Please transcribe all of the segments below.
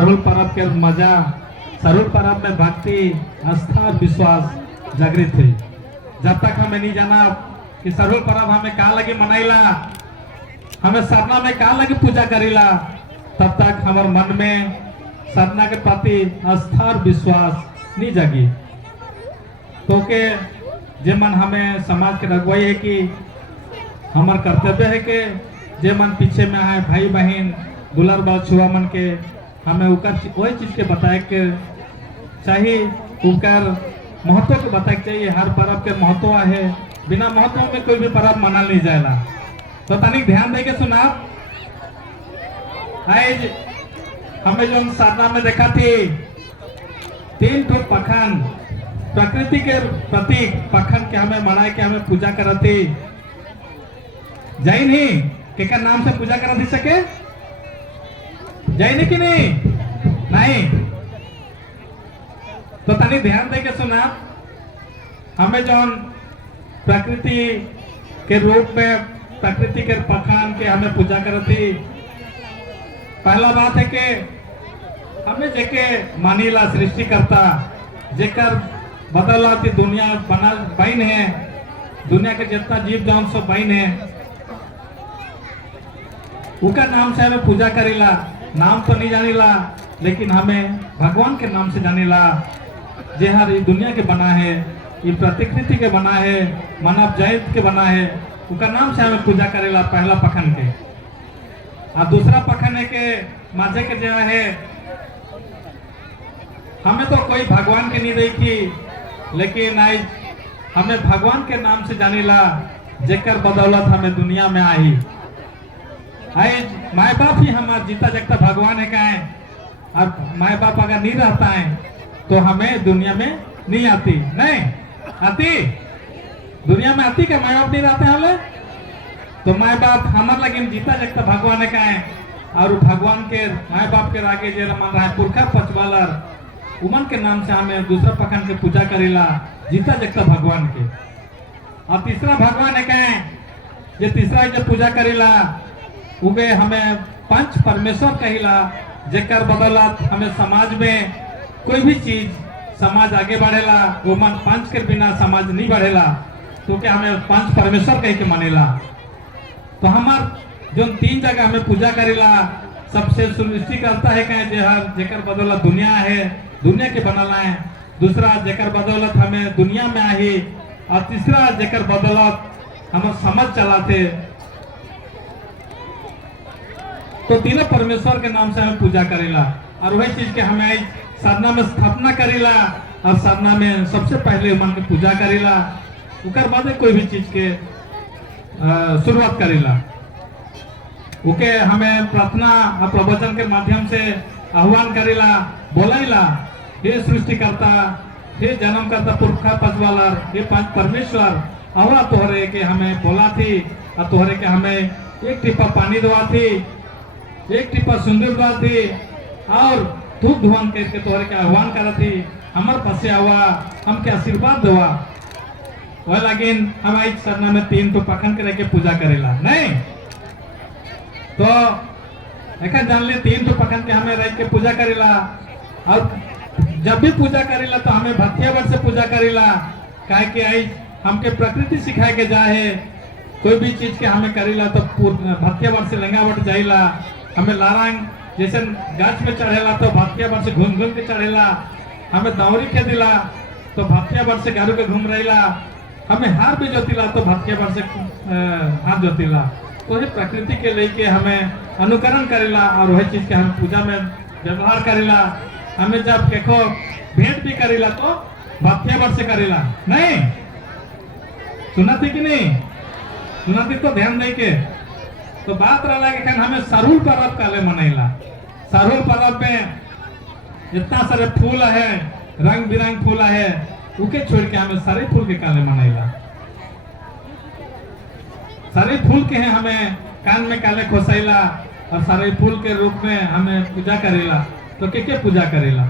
सरुल पर्व के मजा, सरुल पर्व में भक्ति, आस्था और विश्वास जागृत हुई। जब तक हमें नहीं जाना कि सरुल पर्व हमें कहाँ लगे मनाइला, हमें सरना में कहाँ लगे पूजा करेला, तब तक हमारे मन में सरना के प्रति आस्था और विश्वास नहीं जागी। तो के जे मन हमें समाज के रखवाई है कि हमार कर्तव्य है कि जे मन पीछे में आए भाई बहन दुलार बाल छुआ मन के हमें उकर वही चीज के बताए के चाहिए, उकर महत्व के बताए के चाहिए। हर पर्व के महत्व है, बिना महत्व में कोई भी पर्व मना नहीं जाएगा। तो तनिक ध्यान दे के सुना। आज हमें जो साधना में देखा थी 3 ठो पखन प्रकृति के प्रतीक पखन के हमें मनाए के हमें पूजा करती जाई नहीं के नाम से पूजा करा दी सके जाए नहीं कि नहीं तो तनी ध्यान दे के सुना। हमें जो प्रकृति के रूप में प्रकृति के पखान के हमें पूजा करती, पहला बात है कि हमें जेके मानीला सृष्टि करता जेकर बदलाती दुनिया बना बहन है, दुनिया के जितना जीव जंतु सब बहन है, उनका नाम से हमें पूजा करेला। नाम तो नहीं जानीला लेकिन हमें भगवान के नाम से जानीला, जे हर ये दुनिया के बना है, ये प्रतिकृति के बना है, मानव जात के बना है, उनका नाम से हमें पूजा करेला पहला पखन के। और दूसरा पखन है के माझे के जो है हमें तो कोई भगवान के नहीं देखी, लेकिन आज हमें भगवान के नाम से जानीला जेकर बदौलत हमें दुनिया में आई। आज माए बाप ही हमारा जीता जगता भगवान है क्या है, और माए बाप अगर नहीं रहता है तो हमें दुनिया में नहीं आती, नहीं आती दुनिया में आती क्या माए बाप नहीं रहते हमें, तो माए बाप हमारे लगे जीता जगता भगवान है क्या है। और भगवान के माए बाप के आगे जो मान रहा है पुरखा पचवालर उमन के नाम से हमें दूसरा पखन के पूजा करेला जीता जगता भगवान के। और तीसरा भगवान है क्या है, जो तीसरा जो पूजा करेला उगे हमें पंच परमेश्वर कहिला, जेकर बदौलत हमें समाज में कोई भी चीज समाज आगे बढ़ेला, वो मन पंच के बिना समाज नहीं बढ़ेला, तो क्या हमें पंच परमेश्वर कह के मानेला। तो हमार जो 3 जगह हमें पूजा करेला, सबसे सृष्टि करता है कहे जेकर बदौलत दुनिया है, दुनिया के बनाला है, दूसरा जेकर बदौलत हमें दुनिया में आई, और तीसरा जेकर बदौलत हम समझ चलाते। तो तीनों परमेश्वर के नाम से हमें पूजा करेला, और वही चीज के हमें साधना में स्थापना करेला, और साधना में सबसे पहले मन की पूजा करेला, उकर बाद कोई भी चीज के शुरुआत करेला। उके हमें प्रार्थना और प्रवचन के माध्यम से आह्वान करेला, बोलाइला, हे सृष्टि करता, हे जन्म करता पुरखा पचवालर, हे पंच परमेश्वर आवा तोहरे के हमें बोला थी, और तोहरे के हमें एक टिप्पा पानी दवा थी, एक टिप्पा सुंदर दवा थी, और धूप धुआन करके तोहरे के आह्वान करा थी, हमारे पास आवा, हम के आशीर्वाद दवा। वह लेकिन हम आज सरना में 3 तो पखन करे के पूजा करेला नहीं, तो एक जान ले 3 तो पखन के हमें रह के पूजा करेला, और जब भी पूजा करेला तो हमें भक्तिया वर्ष से पूजा करेला, काहे कि आज हमके प्रकृति सिखाए के जाए, कोई भी चीज के हमें करेला तो भक्तिया वर्ष से लंगा वट जाइला, हमें लारंग जैसे गाछ में चढ़ेला तो भक्तिया वर्ष से घूम घूम के चढ़ेला, हमें दौरी के दिला तो भक्तिया वर्ष से गारू के घूम रहीला, हमें हार भी जोतीला तो भक्तिया वर्ष से हाथ जोतीला। तो ये प्रकृति के लेके हमें अनुकरण करेला, और वही चीज के हम पूजा में व्यवहार करेला। हमें जब देखो भेंट भी करेला तो भक्तिया वर्ष से करेला नहीं, सुना थी कि नहीं सुना थी, तो ध्यान दे के। तो बात रहा कि हमें सरुल पर्व काले मनाइला, सरुल पर्व में इतना सारे फूल है, रंग बिरंग फूल है, उके छोड़ के हमें सारे फूल के काले मनाइला। सारे फूल के हैं हमें कान में काले खोसाइला, और सारे फूल के रूप में हमें पूजा करेला। तो के पूजा करेला,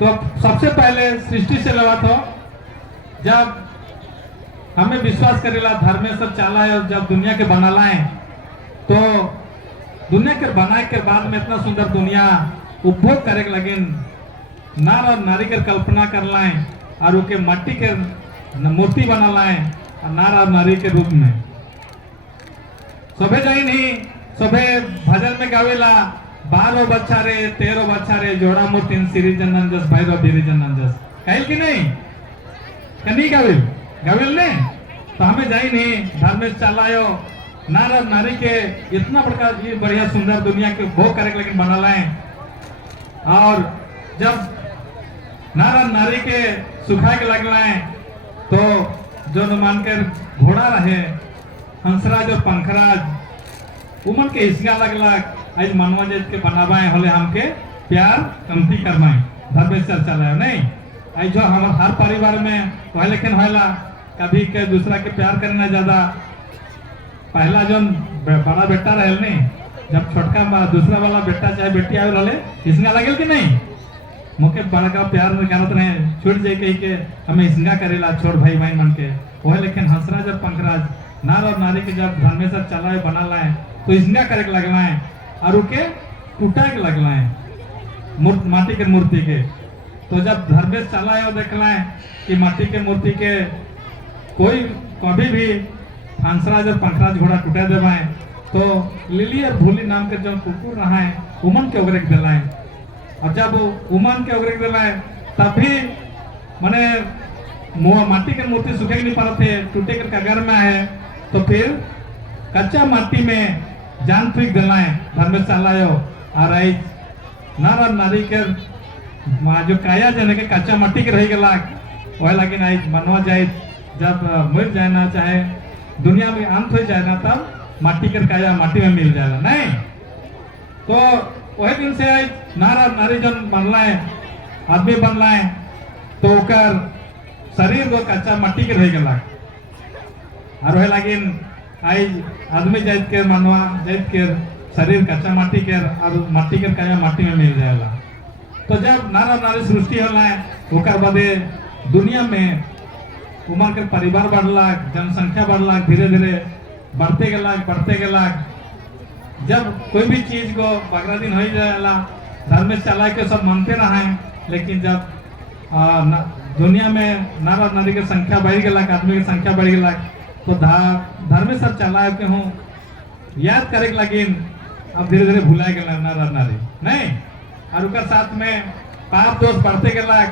तो सबसे पहले सृष्टि से लगा तो जब हमें विश्वास करेला धर्मेश्वर चाला है, और जब दुनिया के बनाला है तो दुनिया के बनाए के बाद में इतना सुंदर दुनिया उपभोग करे के लगिन नार और नारी के कल्पना कर लाए और उके मट्टी के मूर्ति बना लाए और नार और नारी के रूप में सभे जाई नहीं सभे भजन में गावेला 12 बच्चा रे 13 बच्चा रे जोड़ा मूर्ति श्री जनंजस भैरव धीरे जनंजस कहल कि नहीं कनी गावेल गावेल ने तो हमें जाई नहीं धर्म में चलायो नार और नारी के इतना बड़का ये बढ़िया सुंदर दुनिया के भोग करे के लेकिन बना लाए और जब नार और नारी के सुखा के लग लाए तो जो मान कर घोड़ा रहे हंसराज और पंखराज उमन के हिस्सा लगला आज मनवा जेत के बनावाए होले हमके प्यार कमती करवाए धर्मेश्वर चलाए नहीं आज जो हम हर परिवार में वह लेकिन होला कभी के दूसरा के प्यार करना ज्यादा पहला जो बड़ा बेटा रहे नहीं जब छोटका दूसरा वाला बेटा चाहे बेटी आए रहे हिस्सा लगेल कि नहीं मुके बड़ा का प्यार में करत रहे छूट जाए कही के हमें हिस्सा करेला छोड़ भाई भाई मन के वह लेकिन हंसराज और पंखराज नार और नारी के जब धर्मेश्वर चलाए बना लाए तो हिस्सा करे के लगला है और उके टूटा के लगला है माटी के मूर्ति के तो जब धर्मेश चलाए और देखला है कि माटी के मूर्ति के कोई कभी भी हंसराज और पंखराज घोड़ा टूटा देवाए तो लिली और भूली नाम के जो कुकुर रहा है उमन के उगरे दिला है और जब उमन के उगरे दिला है तब भी मैंने माटी के मूर्ति सूखे नहीं पा थे टूटे के कगार में आए तो फिर कच्चा माटी में जान फेंक दिला है धर्मेश चलायो और आई नार और नारी के जो काया जने के कच्चा माटी के रही गला वह लेकिन आई बनवा जाए जब मर जाए ना चाहे दुनिया में अंत हो जाए ना तब माटी के काया माटी में मिल जाएगा नहीं तो वही दिन से आई नार और नारी जन बनला है आदमी बनला है तो ओकर शरीर को कच्चा माटी के रह गला और वह लेकिन आई आदमी जाइत के मनवा जाइत के शरीर कच्चा माटी के और माटी के काया माटी में मिल जाएगा तो जब नार और नारी सृष्टि होला है ओकर बादे दुनिया में उमर के परिवार बढ़ला जनसंख्या बढ़ला धीरे धीरे बढ़ते गेला जब कोई भी चीज को 12 दिन हो जाएगा धर्म में चला के सब मानते रहे लेकिन जब दुनिया में नार और नारी की संख्या बढ़ गया आदमी की संख्या बढ़ गया तो धर्म सब चला के हूँ याद करे लगी अब धीरे धीरे भुला गया नार और नारी नहीं और उसका साथ में पाप दोष बढ़ते गया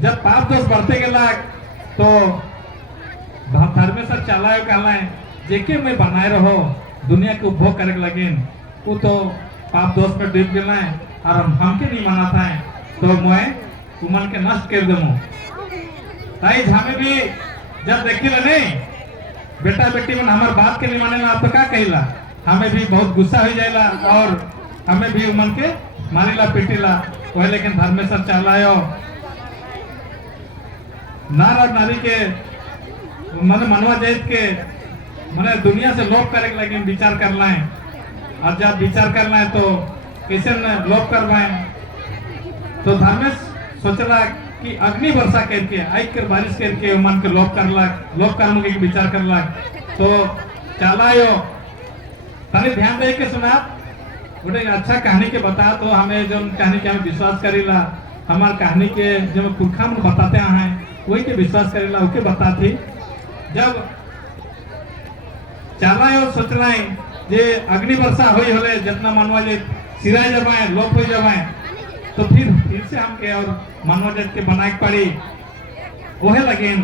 जब पाप दोष बढ़ते गया तो धर्म सब चला कहला है जेके में बनाए रहो दुनिया के उपभोग करे लगे वो तो पाप दोष में डूब गया है और हमके नहीं मनाता है तो मैं उमन के नष्ट कर दूँ ताई हमें भी जब देखी नहीं बेटा बेटी में हमारे बात के नहीं माने आप तो क्या कहिला हमें भी बहुत गुस्सा हो जाएगा और हमें भी उमन के मारेला पीटेला वह लेकिन धर्मेश्वर चलायो नार और नारी के मन मनवा जाइत के मैंने दुनिया से लोप करे लगे विचार करना है और जब विचार करना है तो कैसे लोप करवाए तो धर्मेश सोचला कि अग्नि वर्षा करके आई कर बारिश करके मन के लोप करने के विचार करला तो चलायो तनी ध्यान दे के सुना गोटे अच्छा कहानी के बता तो हमें जो कहानी के हमें विश्वास करेला हमार कहानी के जो पुरखा में बताते हैं वही के विश्वास करेला उके बताती जब चलायो सोचला जे अग्नि वर्षा हुई होले जितना मनवा जे सिराय जबाए लोप हो जबाए तो फिर से हम के और मनवा जे के बनाए पड़ी वह लगे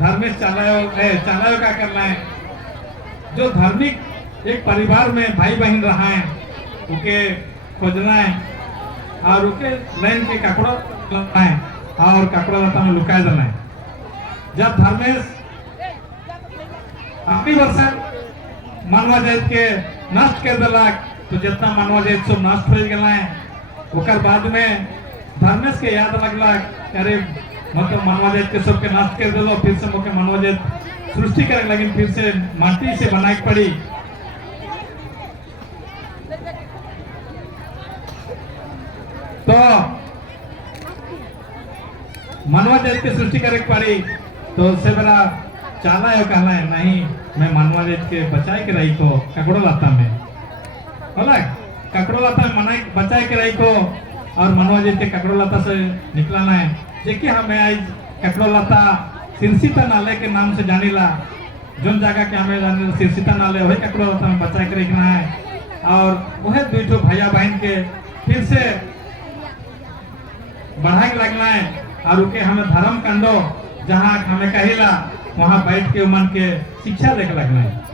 धर्मेश चलायो क्या करना है जो धार्मिक एक परिवार में भाई बहन रहा है उके खोजना है और उके लाइन के कपड़ा लगना है और कपड़ा लता में लुका देना है जब धर्मेश अपनी वर्षा मानवा जात के नष्ट कर दिला तो जितना मानवा जात सब नष्ट हो गया है ओकर बाद में धर्मेश के याद लगला अरे मतलब मानवा जात के सबके नष्ट कर दिलो फिर से मोके मानवा जात सृष्टि करे लगी फिर से माटी से बनाई पड़ी तो मानवा जात के सृष्टि करे पड़ी तो से बड़ा चाला है कहला है नहीं मैं मानवा जात के बचाए के रही तो ककड़ो लाता में होला ककड़ो लता मना बचाए के रही को और मनवा जी के ककड़ो लता से निकलाना है देखिए हमें आज ककड़ो लता सिरसिता नाले के नाम से जानीला जोन जगह के हमें जाने सिरसिता नाले वही ककड़ो लता में बचाए के रखना है और वह दुईठो भैया बहन के फिर से बढ़ाए के लगना है और उके हमें धर्म कंडो जहाँ हमें कहिला वहाँ बैठ के मन के शिक्षा देख लगना है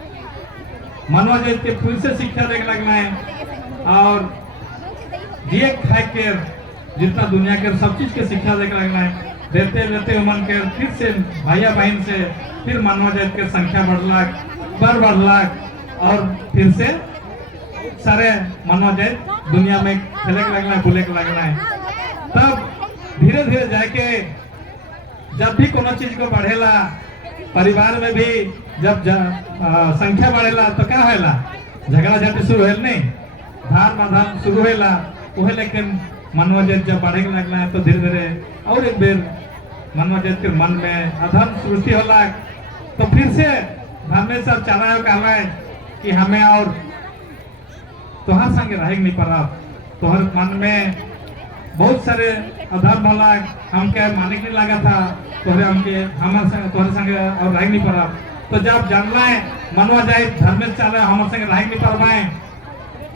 मनवा जी के फिर से शिक्षा देख लगना है और दिए खाए के जितना दुनिया के सब चीज के शिक्षा देख लगना है देते देते मन के फिर से भैया बहन से फिर मनवा जात के संख्या बढ़ला और फिर से सारे मनवा जात दुनिया में खेले के लगना है भूले के लगना है तब धीरे धीरे जाके जब भी कोनो चीज को बढ़ेला परिवार में भी जब संख्या बढ़ेला तो क्या होएला झगड़ा झाटी शुरू होल नहीं धान माधान शुरू होएला वह लेकिन मनवा जात जब बढ़े लगना है तो धीरे धीरे और एक बेर मनवा जात के मन में अधर्म सृष्टि होला तो फिर से धर्मेश सब चला कहला कि हमें और तोहर संगे रहे नहीं पड़ा तोहर मन में बहुत सारे अधर्म होला हमके माने नहीं लगा था तोहरे हमके हमारे संगे तोहरे संगे और रह नहीं पड़ा तो जब जानना है मनवा जाए धर्मेश चला हमारे संगे रह नहीं पड़ पाए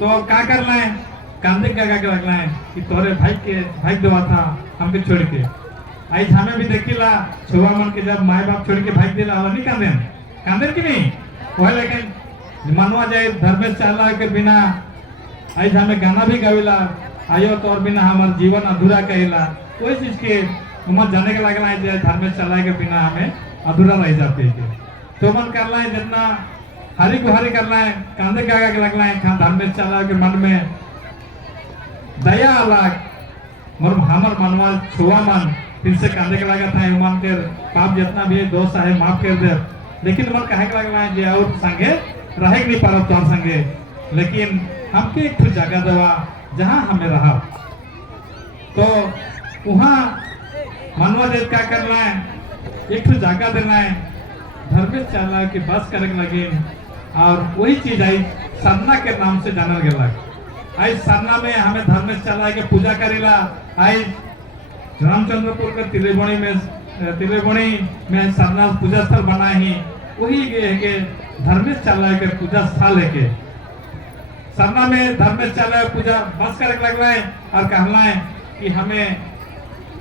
तो क्या करना है कांदे क्या के लगना है कि तोहरे भाई देवा था हमके छोड़ के आज हमें भी देखिला छुआ मन के जब माए बाप छोड़ के भाई दिला नहीं कांदे कांदे की नहीं वह लेकिन मनवा जाए धर्मेश चला के बिना आज हमें गाना भी गाविला आयो तो और बिना हमारे जीवन अधूरा कहला कोई चीज के उमर जाने के लगना है धर्मेश चला के बिना हमें अधूरा रह जाते हैं तो मन करना है जितना हरी गुहारी करना है कांदे का के लगना है धर्मेश चला के मन में दया अलग और हमार मनवा छुआ मन फिर से कांदे का लगा था मन के पाप जितना भी दोष है माफ कर दे लेकिन मन कहे के लगना है और संगे रहे नहीं पारो तोर संगे लेकिन हमके एक जगह देवा जहाँ हमें रहा तो वहाँ मनवा देव क्या करना है एक जगह देना है धर्मेश चला के बस करे लगे और वही चीज आई सरना के नाम से जानल गया आज सरना में हमें धर्मेश चला के पूजा करेला आज रामचंद्रपुर के तिलेबणी में सरना पूजा स्थल बना ही वही के धर्मेश चला के पूजा स्थल है के सरना में धर्मेश चला पूजा बस करे लगना है और कहना है कि हमें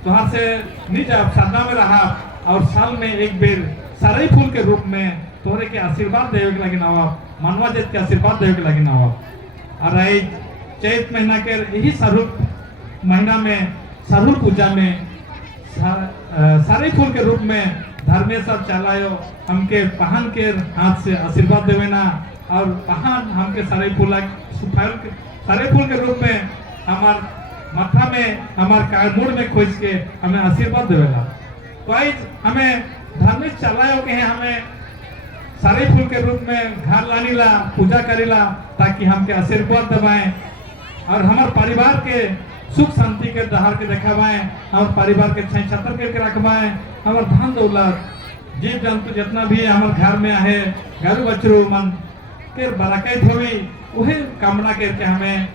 तुहार से निज सरना में रहा और साल में एक बेर सारे फूल के रूप में तोहरे के आशीर्वाद देवे के लगी नवा मनवा जात के आशीर्वाद देवे के लगी नवा और चैत महीना के यही स्वरूप महीना में सरहुल पूजा में सारे फूल के रूप में धर्मेश सब चलायो हमके पहन के हाथ से आशीर्वाद देवे ना और पहन हमके सारे फूल के रूप में हमार माथा में हमार कामुड़ में खोज के हमें आशीर्वाद देवेला तो आज हमें धर्मेश चलायो के हमें सारे फूल के रूप में घर लानीला पूजा करेला ताकि हमके आशीर्वाद दबाएं और हमारे परिवार के सुख शांति के दहार के देखावाएं हमारे परिवार के छह छतर के रखवाएं हमारे धन दौलत जीव जंतु जितना भी हमारे घर में है घर बचरू मन के बरकत होवी वही कामना करके हमें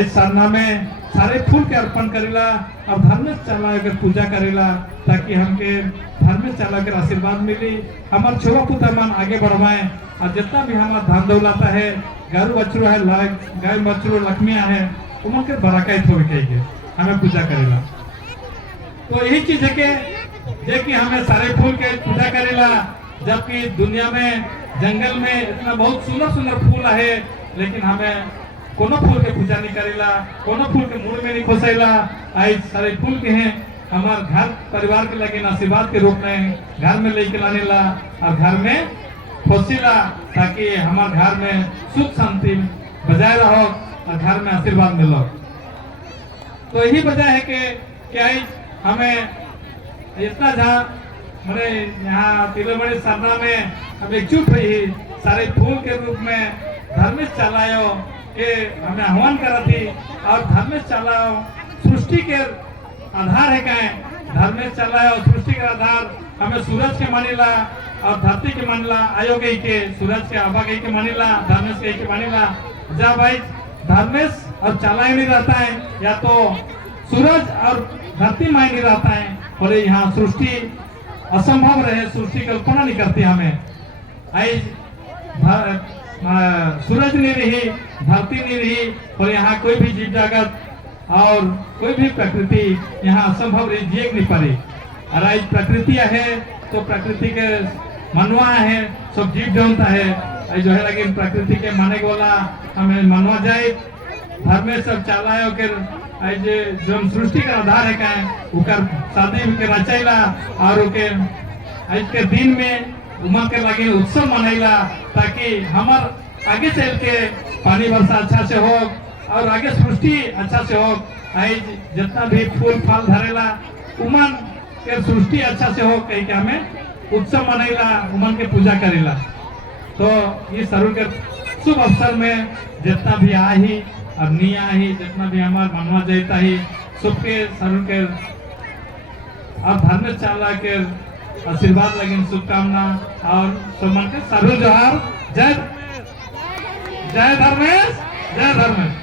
इस सरना में सारे फूल के अर्पण करेला और धर्मेश चला के पूजा करेला ताकि हमके धर्मेश चला के आशीर्वाद मिली हमारे छोटा पुत्र मन आगे बढ़वाएं और जितना भी हमारा धन दौलत है गारू बछरू है गाय बछरू लक्ष्मियां है उनके बरकत हो कही हमें पूजा करेला तो यही चीज है कि हमें सारे फूल के पूजा करेला जबकि दुनिया में जंगल में इतना बहुत सुंदर सुंदर फूल है लेकिन हमें कोनो फूल के पूजा नहीं करेला कोनो फूल के मुड़ में नहीं खोसेला आज सारे फूल के हैं हमारे घर परिवार के लगे आशीर्वाद के रूप में घर में लेके लाने ला और घर में खोसीला ताकि हमारे घर में सुख शांति बजाय रहो और घर में आशीर्वाद मिलो तो यही वजह है कि आज हमें इतना जहाँ मेरे यहाँ तिलोमणि सरना में हम एकजुट रही सारे फूल के रूप में धर्मेश चलायो के हमें आह्वान करा थी और धर्मेश चलाओ सृष्टि के आधार है क्या धर्मेश चलाओ सृष्टि के आधार हमें सूरज के मानिला और धरती के मानिला आयोग के सूरज के आभा के मानिला धर्मेश के मानिला जा भाई धर्मेश और चालायनी रहता है, या तो सूरज और धरती मायनी रहता है। और यहाँ सृष्टि असंभव रहे, सृष्टि कल्पना नहीं करती हमें। आई सूरज नहीं रही, धरती नहीं रही, और यहाँ कोई भी जीव जगत और कोई भी प्रकृति यहाँ असंभव रही, जिए नहीं पारी। और आज प्रकृति है तो प्रकृति के मनवा है, सब जीव जंता है जो है, लेकिन प्रकृति के माने वाला हमें मनवा जाए। धर्मेश सब चालायो के आज जो सृष्टि का आधार है का उकर शादी के रचैला, और उके आज के दिन में उमर के लगे उत्सव मनैला, ताकि हमार आगे चल के पानी वर्षा अच्छा से हो और आगे सृष्टि अच्छा से हो। आज जितना भी फूल फल धरेला उमन के सृष्टि अच्छा से हो, कहीं के हमें उत्सव मनैला, उमन के पूजा करेला। तो ये सरुण के शुभ अवसर में जितना भी आई और नहीं आई, जितना भी हमार मनवा जाता ही सबके सरुण के और धर्मेश चाला के आशीर्वाद लगे, शुभकामना और सम्मान के सरुण जोहार। जय जय धर्मेश, जय धर्मेश।